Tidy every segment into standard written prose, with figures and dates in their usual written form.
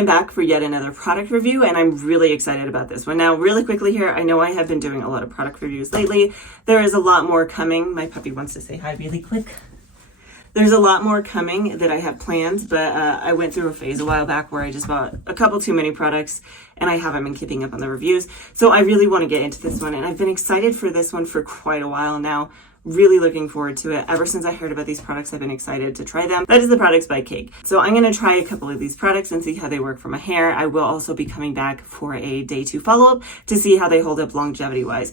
am back for yet another product review, and I'm really excited about this one. Now, really quickly here, I know I have been doing a lot of product reviews lately. There is a lot more coming. My puppy wants to say hi really quick. There's a lot more coming that I have planned, but I went through a phase a while back where I just bought a couple too many products and I haven't been keeping up on the reviews. So I really want to get into this one, and I've been excited for this one for quite a while now. Really looking forward to it. Ever since I heard about these products, I've been excited to try them. That is the Products by Cake. So I'm going to try a couple of these products and see how they work for my hair. I will also be coming back for a day 2 follow-up to see how they hold up longevity-wise.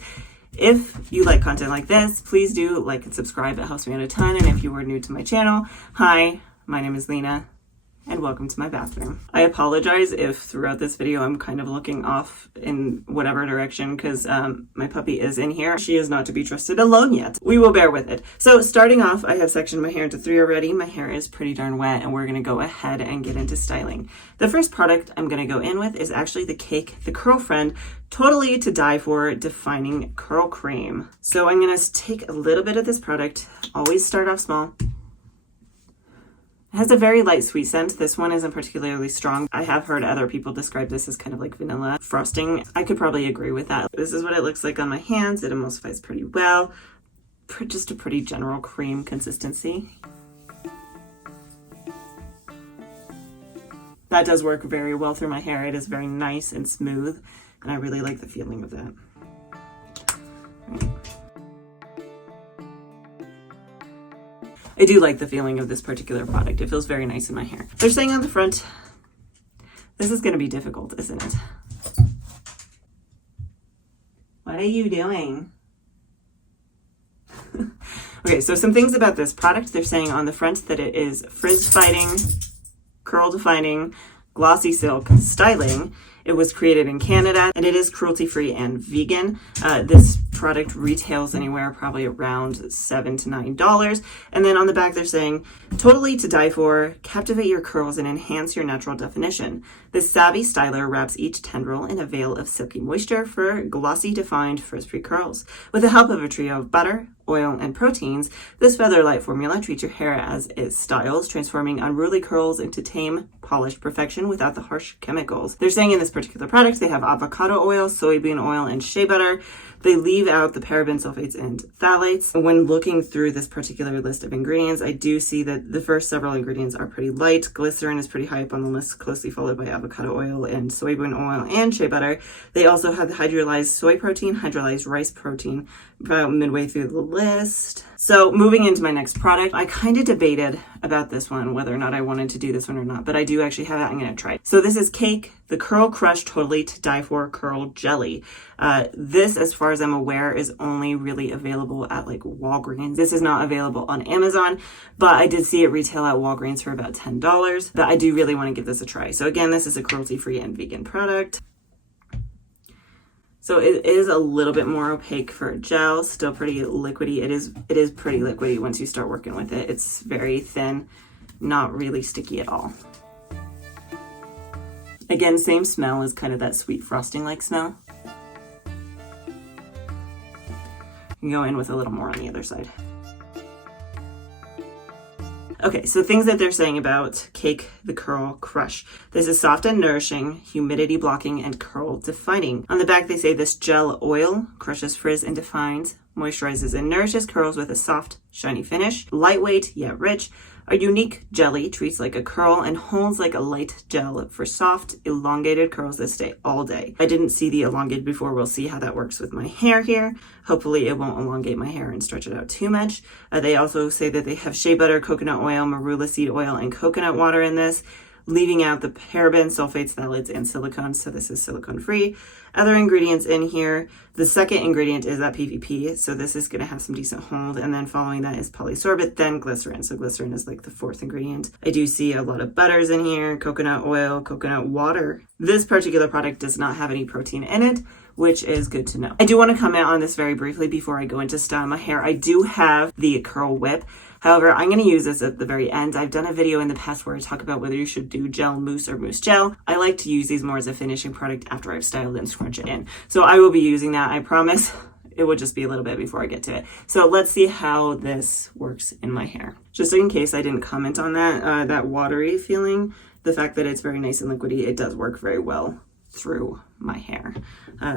If you like content like this, please do like and subscribe. It helps me out a ton. And if you are new to my channel, hi, my name is Lena, and welcome to my bathroom. I apologize if throughout this video I'm kind of looking off in whatever direction because my puppy is in here. She is not to be trusted alone yet. We will bear with it. So starting off, I have sectioned my hair into 3 already. My hair is pretty darn wet, and we're going to go ahead and get into styling. The first product I'm going to go in with is actually the Cake, the Curl Friend, Totally to Die For Defining Curl Cream. So I'm going to take a little bit of this product. Always start off small. It has a very light sweet scent. This one isn't particularly strong. I have heard other people describe this as kind of like vanilla frosting. I could probably agree with that. This is what it looks like on my hands. It emulsifies pretty well. Just a pretty general cream consistency. That does work very well through my hair. It is very nice and smooth, and I really like the feeling of that. I do like the feeling of this particular product. It feels very nice in my hair. They're saying on the front, this is going to be difficult, isn't it? What are you doing? Okay, so some things about this product. They're saying on the front that it is frizz fighting, curl defining, glossy silk styling. It was created in Canada, and it is cruelty-free and vegan. This product retails anywhere probably around $7 to $9. And then on the back, they're saying, totally to die for, captivate your curls and enhance your natural definition. This savvy styler wraps each tendril in a veil of silky moisture for glossy, defined, frizz-free curls. With the help of a trio of butter, oil, and proteins, this feather light formula treats your hair as it styles, transforming unruly curls into tame, polished perfection without the harsh chemicals. They're saying in this particular product, they have avocado oil, soybean oil, and shea butter. They leave out the paraben, sulfates, and phthalates. When looking through this particular list of ingredients, I do see that the first several ingredients are pretty light. Glycerin is pretty high up on the list, closely followed by avocado oil and soybean oil and shea butter. They also have the hydrolyzed soy protein, hydrolyzed rice protein, about midway through the list. So moving into my next product, I kind of debated about this one, whether or not I wanted to do this one or not, but I do actually have it. I'm going to try it. So this is Cake, the Curl Crush Totally to Die For Curl Jelly. This, as far as I'm aware, is only really available at like Walgreens. This is not available on Amazon, but I did see it retail at Walgreens for about $10. But I do really want to give this a try. So again, this is a cruelty-free and vegan product. So it is a little bit more opaque for a gel, still pretty liquidy. It is pretty liquidy once you start working with it. It's very thin, not really sticky at all. Again, same smell as kind of that sweet frosting-like smell. You can go in with a little more on the other side. Okay, so things that they're saying about Cake, the Curl Crush. This is soft and nourishing, humidity blocking, and curl defining. On the back, they say this gel oil crushes frizz and defines, moisturizes and nourishes curls with a soft, shiny finish. Lightweight, yet rich. A unique jelly treats like a curl and holds like a light gel for soft, elongated curls that stay all day. I didn't see the elongated before. We'll see how that works with my hair here. Hopefully it won't elongate my hair and stretch it out too much. They also say that they have shea butter, coconut oil, marula seed oil, and coconut water in this, leaving out the paraben, sulfates, phthalates, and silicone. So this is silicone free. Other ingredients in here. The second ingredient is that PVP. So this is going to have some decent hold. And then following that is polysorbate, then glycerin. So glycerin is like the fourth ingredient. I do see a lot of butters in here, coconut oil, coconut water. This particular product does not have any protein in it, which is good to know. I do want to comment on this very briefly before I go into style my hair. I do have the Curl Whip. However, I'm going to use this at the very end. I've done a video in the past where I talk about whether you should do gel mousse or mousse gel. I like to use these more as a finishing product after I've styled and scrunch it in. So I will be using that, I promise. It would just be a little bit before I get to it. So let's see how this works in my hair. Just in case I didn't comment on that, that watery feeling, the fact that it's very nice and liquidy, it does work very well through my hair.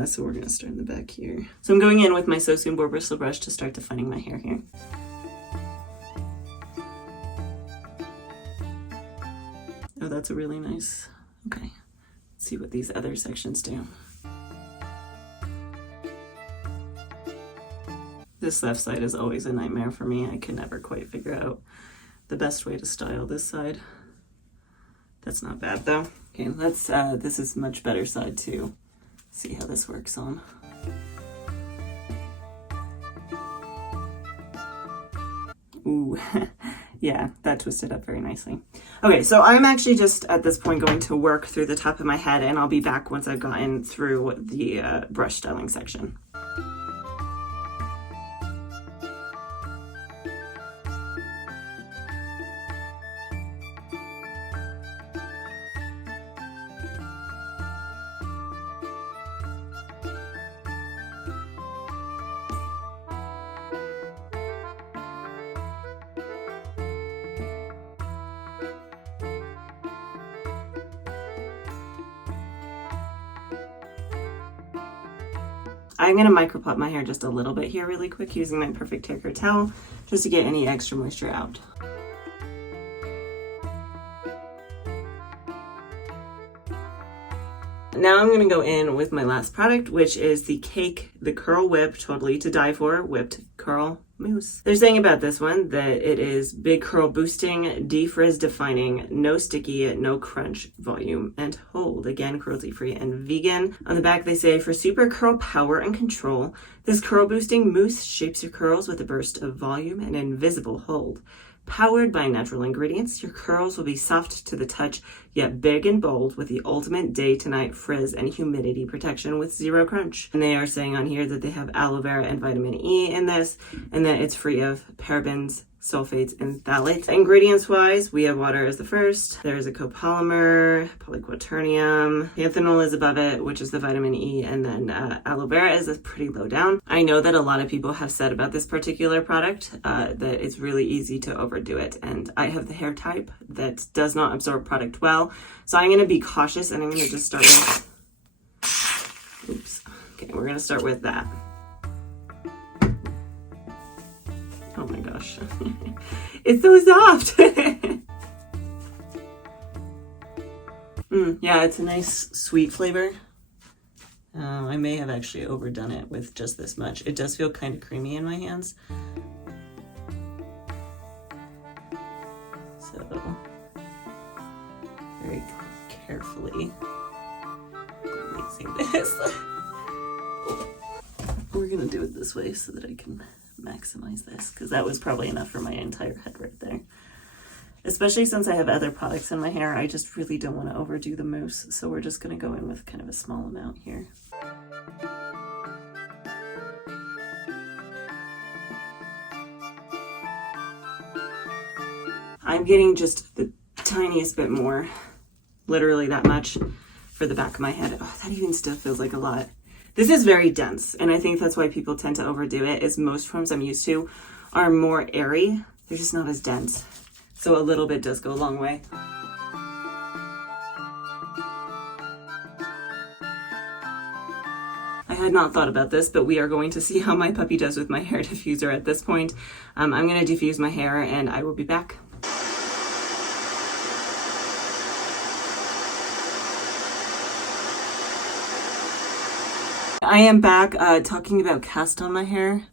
So we're going to start in the back here. So I'm going in with my So Soon Boar Bristle Brush to start defining my hair here. Oh, that's a really nice, okay. Let's see what these other sections do. This left side is always a nightmare for me. I can never quite figure out the best way to style this side. That's not bad though. Okay, let's, this is much better side too. See how this works on. Ooh, yeah, that twisted up very nicely. Okay, so I'm actually just at this point going to work through the top of my head, and I'll be back once I've gotten through the brush styling section. I'm going to micropop my hair just a little bit here really quick using my Perfect Hair Care towel just to get any extra moisture out. Now I'm going to go in with my last product, which is the Curl Whip Totally to Die For Whipped Curl Mousse. They're saying about this one that it is big curl boosting, defrizz defining, no sticky, no crunch, volume and hold. Again, cruelty free and vegan. On the back they say, for super curl power and control, this curl boosting mousse shapes your curls with a burst of volume and invisible hold. Powered by natural ingredients, your curls will be soft to the touch, yet big and bold with the ultimate day to night frizz and humidity protection with zero crunch. And they are saying on here that they have aloe vera and vitamin E in this, and that it's free of parabens, sulfates, and phthalates. Ingredients wise, we have water as the first. There's a copolymer, polyquaternium, panthenol is above it, which is the vitamin E, and then aloe vera is pretty low down. I know that a lot of people have said about this particular product that it's really easy to overdo it, and I have the hair type that does not absorb product well, so I'm going to be cautious, and I'm going to just start with, oops, okay, we're going to start with that. Oh my gosh, it's so soft. Yeah, it's a nice sweet flavor. I may have actually overdone it with just this much. It does feel kind of creamy in my hands. So, very carefully mixing this. We're gonna do it this way so that I can maximize this, because that was probably enough for my entire head right there. Especially since I have other products in my hair, I just really don't want to overdo the mousse, so we're just going to go in with kind of a small amount here. I'm getting just the tiniest bit more, literally that much, for the back of my head. Oh, that even still feels like a lot. This is very dense, and I think that's why people tend to overdo it, is most forms I'm used to are more airy. They're just not as dense. So a little bit does go a long way. I had not thought about this, but we are going to see how my puppy does with my hair diffuser at this point. I'm going to diffuse my hair and I will be back. I am back talking about cast on my hair.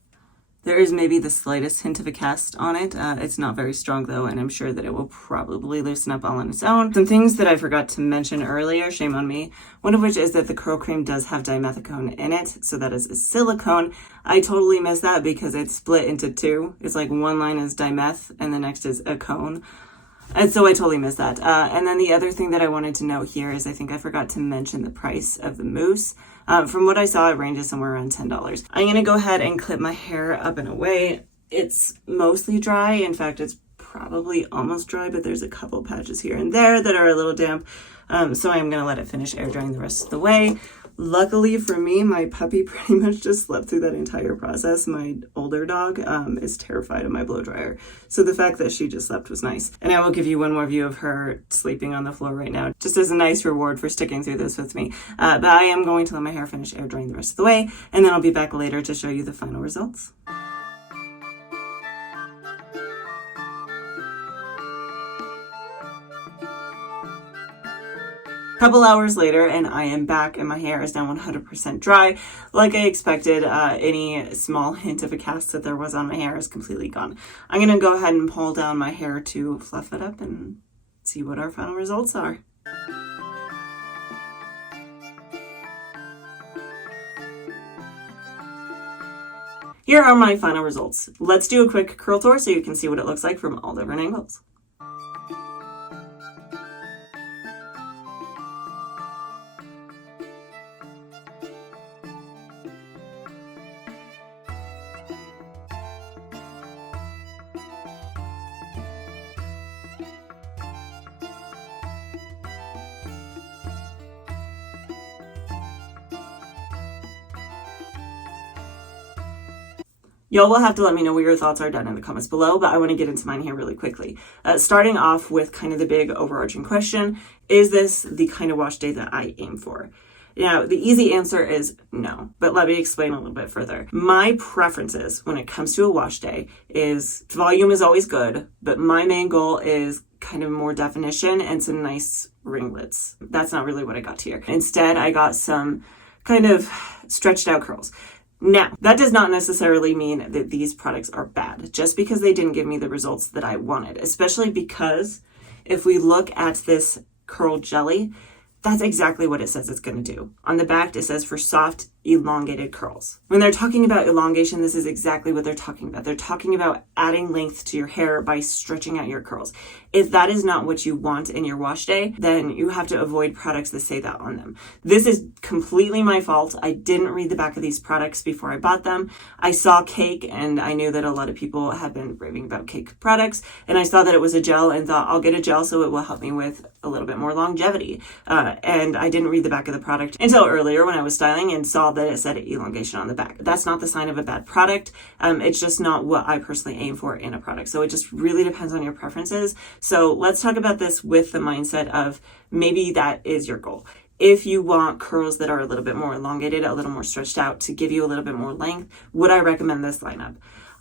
There is maybe the slightest hint of a cast on it. It's not very strong though, and I'm sure that it will probably loosen up all on its own. Some things that I forgot to mention earlier, shame on me, one of which is that the curl cream does have dimethicone in it, so that is a silicone. I totally missed that because it's split into two. It's like one line is dimeth and the next is a cone. And so I totally missed that. And then the other thing that I wanted to note here is I think I forgot to mention the price of the mousse. From what I saw, it ranges somewhere around $10. I'm going to go ahead and clip my hair up and away. It's mostly dry. In fact, it's probably almost dry, but there's a couple patches here and there that are a little damp. So I'm going to let it finish air drying the rest of the way. Luckily for me, my puppy pretty much just slept through that entire process. My older dog is terrified of my blow dryer. So the fact that she just slept was nice. And I will give you one more view of her sleeping on the floor right now, just as a nice reward for sticking through this with me. But I am going to let my hair finish air drying the rest of the way, and then I'll be back later to show you the final results. Couple hours later, and I am back, and my hair is now 100% dry. Like I expected, any small hint of a cast that there was on my hair is completely gone. I'm going to go ahead and pull down my hair to fluff it up and see what our final results are. Here are my final results. Let's do a quick curl tour so you can see what it looks like from all different angles. Y'all will have to let me know what your thoughts are down in the comments below, but I want to get into mine here really quickly. Starting off with kind of the big overarching question, is this the kind of wash day that I aim for? Now, the easy answer is no, but let me explain a little bit further. My preferences when it comes to a wash day is volume is always good, but my main goal is kind of more definition and some nice ringlets. That's not really what I got here. Instead, I got some kind of stretched out curls. Now, that does not necessarily mean that these products are bad, just because they didn't give me the results that I wanted, especially because if we look at this curl jelly, that's exactly what it says it's going to do. On the back, it says for soft, elongated curls. When they're talking about elongation, this is exactly what they're talking about. They're talking about adding length to your hair by stretching out your curls. If that is not what you want in your wash day, then you have to avoid products that say that on them. This is completely my fault. I didn't read the back of these products before I bought them. I saw Cake, and I knew that a lot of people have been raving about Cake products, and I saw that it was a gel and thought I'll get a gel so it will help me with a little bit more longevity. And I didn't read the back of the product until earlier when I was styling and saw that it said elongation on the back. That's not the sign of a bad product. It's just not what I personally aim for in a product. So it just really depends on your preferences. So let's talk about this with the mindset of maybe that is your goal. If you want curls that are a little bit more elongated, a little more stretched out to give you a little bit more length, would I recommend this lineup?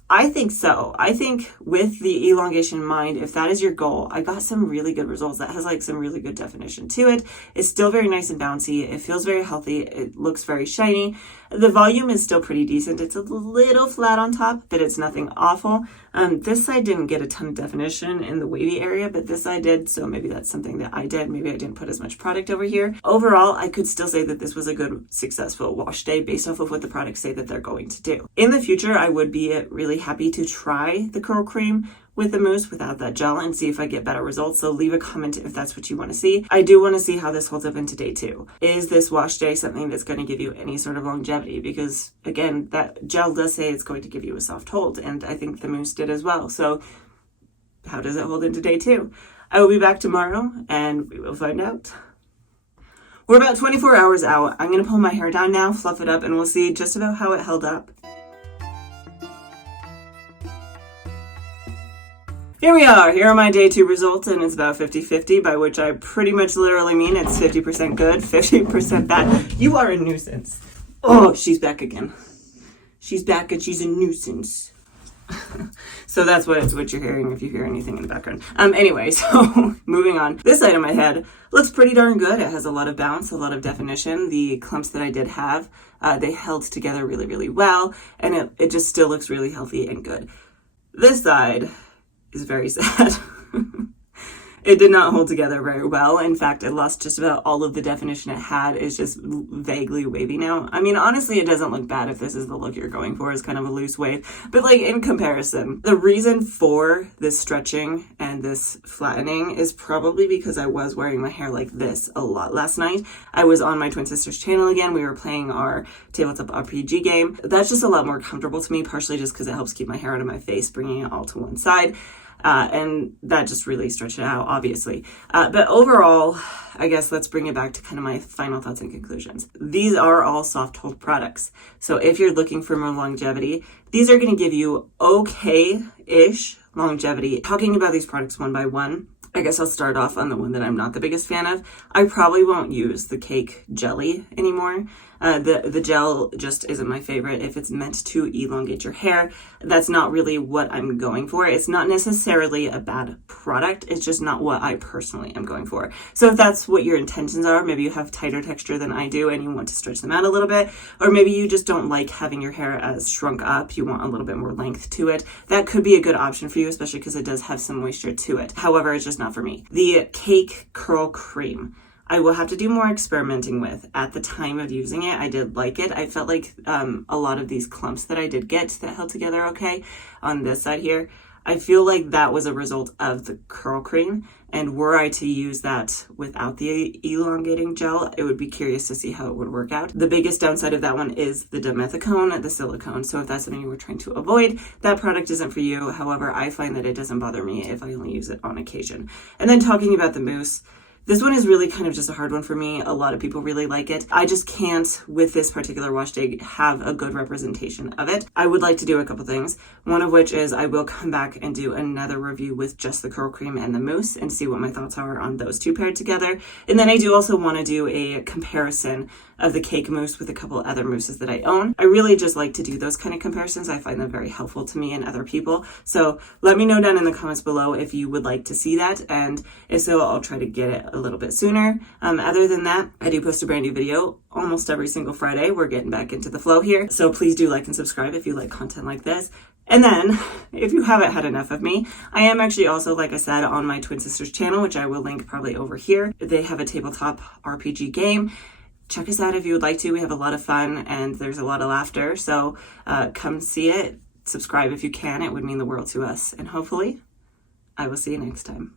I think so. I think with the elongation in mind, if that is your goal, I got some really good results. That has like some really good definition to it. It's still very nice and bouncy. It feels very healthy. It looks very shiny. The volume is still pretty decent. It's a little flat on top, but it's nothing awful. This side didn't get a ton of definition in the wavy area, but this side did. So maybe that's something that I did. Maybe I didn't put as much product over here. Overall, I could still say that this was a good, successful wash day based off of what the products say that they're going to do. In the future, I would be really happy to try the curl cream with the mousse without that gel and see if I get better results. So leave a comment if that's what you want to see. I do want to see how this holds up into day 2. Is this wash day something that's going to give you any sort of longevity? Because again, that gel does say it's going to give you a soft hold, and I think the mousse did as well. So how does it hold into day 2? I will be back tomorrow and we will find out. We're about 24 hours out. I'm going to pull my hair down now, fluff it up, and we'll see just about how it held up. Here we are. Here are my day 2 results, and it's about 50-50, by which I pretty much literally mean it's 50% good, 50% bad. You are a nuisance. Oh, she's back again. She's back and she's a nuisance. So that's what you're hearing if you hear anything in the background. Anyway, so moving on. This side of my head looks pretty darn good. It has a lot of bounce, a lot of definition. The clumps that I did have, they held together really, really well, and it just still looks really healthy and good. This side is very sad. It did not hold together very well. In fact, it lost just about all of the definition it had. It's just vaguely wavy now. I mean, honestly, it doesn't look bad if this is the look you're going for, is kind of a loose wave. But like in comparison, the reason for this stretching and this flattening is probably because I was wearing my hair like this a lot last night. I was on my twin sister's channel again. We were playing our tabletop RPG game. That's just a lot more comfortable to me, partially just because it helps keep my hair out of my face, bringing it all to one side. and that just really stretched it out, obviously. But overall, I guess let's bring it back to kind of my final thoughts and conclusions. These are all soft hold products. So if you're looking for more longevity, these are going to give you okay-ish longevity. Talking about these products one by one, I guess I'll start off on the one that I'm not the biggest fan of. I probably won't use the cake jelly anymore. The gel just isn't my favorite. If it's meant to elongate your hair, that's not really what I'm going for. It's not necessarily a bad product. It's just not what I personally am going for. So if that's what your intentions are, maybe you have tighter texture than I do and you want to stretch them out a little bit, or maybe you just don't like having your hair as shrunk up. You want a little bit more length to it. That could be a good option for you, especially because it does have some moisture to it. However, it's just not for me. The Cake Curl Cream, I will have to do more experimenting with. At the time of using it, I did like it. I felt like a lot of these clumps that I did get that held together okay on this side here, I feel like that was a result of the curl cream. And were I to use that without the elongating gel, I would be curious to see how it would work out. The biggest downside of that one is the dimethicone, the silicone. So if that's something you were trying to avoid, that product isn't for you. However, I find that it doesn't bother me if I only use it on occasion. And then talking about the mousse, this one is really kind of just a hard one for me. A lot of people really like it. I just can't, with this particular wash day, have a good representation of it. I would like to do a couple things. One of which is I will come back and do another review with just the curl cream and the mousse and see what my thoughts are on those two paired together. And then I do also want to do a comparison of the cake mousse with a couple other mousses that I own. I really just like to do those kind of comparisons. I find them very helpful to me and other people. So let me know down in the comments below if you would like to see that. And if so, I'll try to get it a little bit sooner. Other than that, I do post a brand new video almost every single Friday. We're getting back into the flow here. So please do like and subscribe if you like content like this. And then, if you haven't had enough of me, I am actually also, like I said, on my twin sisters channel, which I will link probably over here. They have a tabletop RPG game. Check us out if you would like to. We have a lot of fun and there's a lot of laughter. So come see it. Subscribe if you can. It would mean the world to us. And hopefully, I will see you next time.